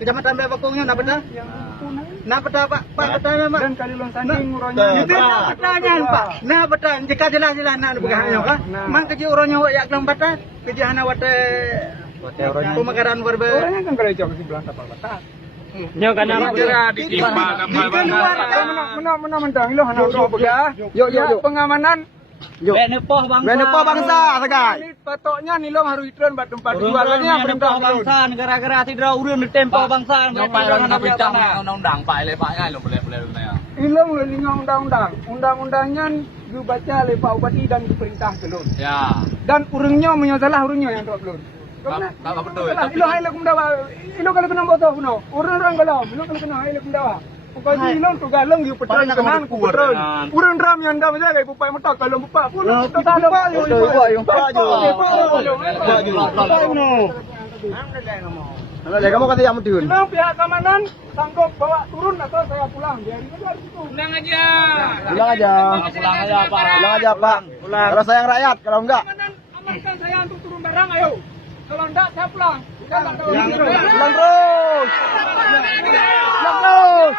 Kecamatan Bakungnya nak betul? Yang punah. Nak betul Pak? Pak betul Pak. Dan kali long sanding urangnya. Itu nak pertanyaan Pak. Nak betul. Jika jelas-jelas nak begahnya Pak. Man kerja orangnya ya kelam batas. Kerja hana wate pemekaran berbe. Orangnya kan kalau jauh di belah tapal batas. Nyo kana Mana mentang lo hana urang begah. Yuk pengamanan. Yuk. Benepo bangsa segai. Ini patoknya nilong harus itron buat tempat jualannya perintah bangsa negara-negara tidak urun tempo bangsa. Undang-undang Pak le Pak ngai lo boleh ya. Ilong lelingong undang-undang. Undang-undangnya juga baca oleh Pak Bupati dan pemerintah telur. Ya. Dan urungnya menyalah urungnya yang telur. Bapak betul. Ilo hai lakum dawa. Ilo kalau kena boto kuno. Urang galau. Ilo kalau kena hai lakum dawa. Pokoknya ilo tu galong yu petron kenang petron. Urang ram yang dawa jaga ibu pai metak galong bupak pun. Tatalong. Kamu kata yang mutiun. Kenapa pihak keamanan sanggup bawa turun atau saya pulang? Biarin aja di situ. Pulang aja. Pulang aja. Pulang aja Pak. Pulang aja Pak. Kalau sayang rakyat, kalau enggak. Keamanan amankan saya untuk turun barang, ayo. Kalau enggak saya pulang. Pulang terus. Pulang terus.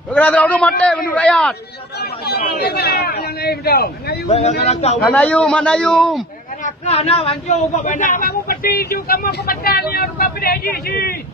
Bergerak tidak urus mati menurut rakyat. Manayum, manayum. Kamu peti juga kamu ke petani, harus apa dia sih?